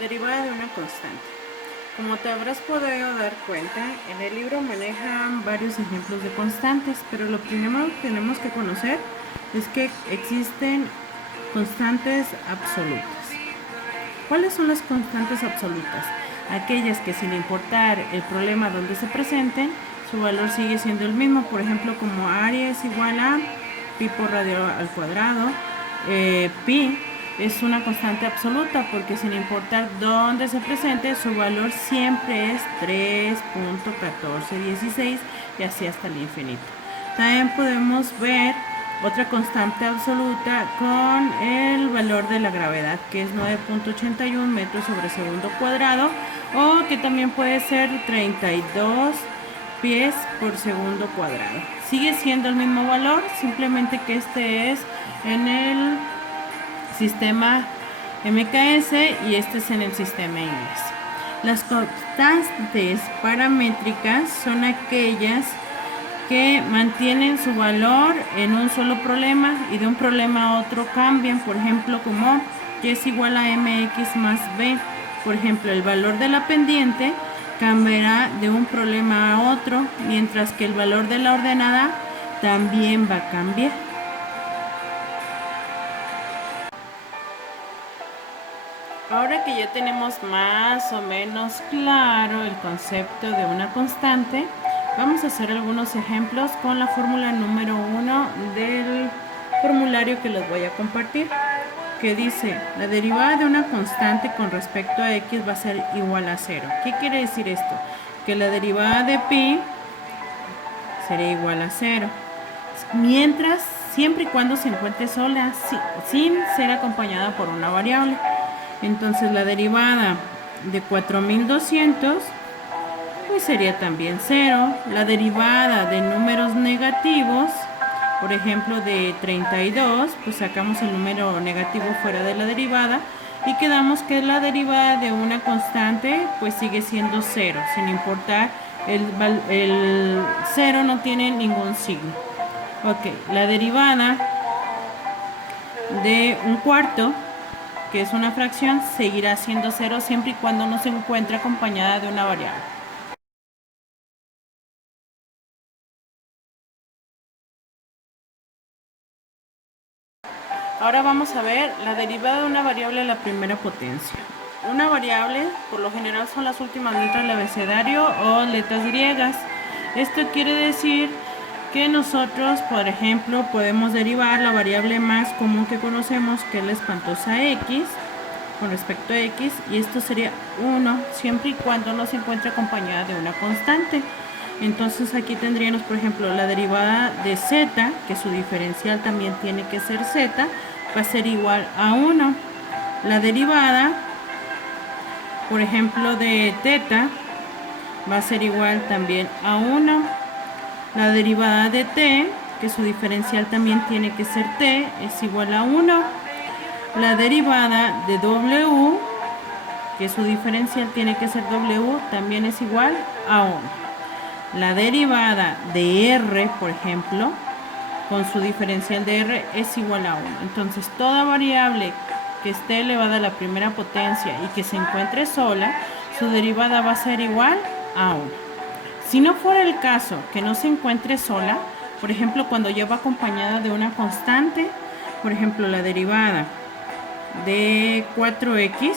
Derivada de una constante. Como te habrás podido dar cuenta, en el libro manejan varios ejemplos de constantes, pero lo primero que tenemos que conocer es que existen constantes absolutas. ¿Cuáles son las constantes absolutas? Aquellas que, sin importar el problema donde se presenten, su valor sigue siendo el mismo. Por ejemplo, como área es igual a pi por radio al cuadrado. Pi es una constante absoluta porque, sin importar dónde se presente, su valor siempre es 3.1416 y así hasta el infinito. También podemos ver otra constante absoluta con el valor de la gravedad, que es 9.81 metros sobre segundo cuadrado, o que también puede ser 32 pies por segundo cuadrado. Sigue siendo el mismo valor, simplemente que este es en el sistema MKS y este es en el sistema inglés. Las constantes paramétricas son aquellas que mantienen su valor en un solo problema y de un problema a otro cambian. Por ejemplo, como y es igual a mx más b. Por ejemplo, el valor de la pendiente cambiará de un problema a otro, mientras que el valor de la ordenada también va a cambiar. Ahora que ya tenemos más o menos claro el concepto de una constante, vamos a hacer algunos ejemplos con la fórmula número 1 del formulario que les voy a compartir, que dice: la derivada de una constante con respecto a x va a ser igual a 0. ¿Qué quiere decir esto? Que la derivada de pi sería igual a 0, mientras, siempre y cuando se encuentre sola, sin ser acompañada por una variable. Entonces la derivada de 4200 pues sería también 0. La derivada de números negativos, por ejemplo de 32, pues sacamos el número negativo fuera de la derivada y quedamos que la derivada de una constante pues sigue siendo 0, sin importar el 0 no tiene ningún signo. Ok, la derivada de un cuarto, que es una fracción, seguirá siendo 0 siempre y cuando no se encuentre acompañada de una variable. Ahora vamos a ver la derivada de una variable a la primera potencia. Una variable, por lo general, son las últimas letras del abecedario o letras griegas. Esto quiere decir que nosotros, por ejemplo, podemos derivar la variable más común que conocemos, que es la espantosa x, con respecto a x, y esto sería 1 siempre y cuando no se encuentre acompañada de una constante. Entonces aquí tendríamos, por ejemplo, la derivada de z, que su diferencial también tiene que ser z, va a ser igual a 1. La derivada, por ejemplo, de teta va a ser igual también a 1. La derivada de t, que su diferencial también tiene que ser t, es igual a 1. La derivada de w, que su diferencial tiene que ser w, también es igual a 1. La derivada de r, por ejemplo, con su diferencial de r es igual a 1. Entonces, toda variable que esté elevada a la primera potencia y que se encuentre sola, su derivada va a ser igual a 1. Si no fuera el caso que no se encuentre sola, por ejemplo, cuando ya va acompañada de una constante, por ejemplo, la derivada de 4x,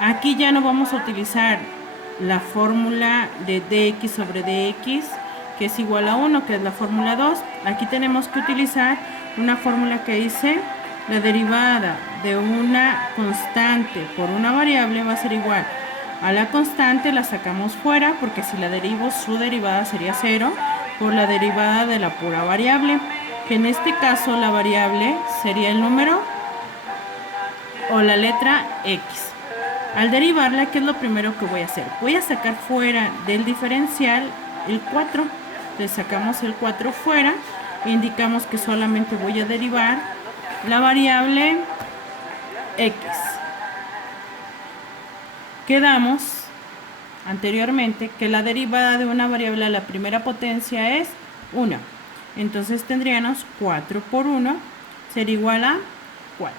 aquí ya no vamos a utilizar la fórmula de dx sobre dx, que es igual a 1, que es la fórmula 2. Aquí tenemos que utilizar una fórmula que dice: la derivada de una constante por una variable va a ser igual a la constante, la sacamos fuera, porque si la derivo, su derivada sería 0, por la derivada de la pura variable, que en este caso la variable sería el número o la letra x. Al derivarla, ¿qué es lo primero que voy a hacer? Voy a sacar fuera del diferencial el 4. Le sacamos el 4 fuera e indicamos que solamente voy a derivar la variable x. Quedamos anteriormente que la derivada de una variable a la primera potencia es 1. Entonces tendríamos 4 por 1 sería igual a 4.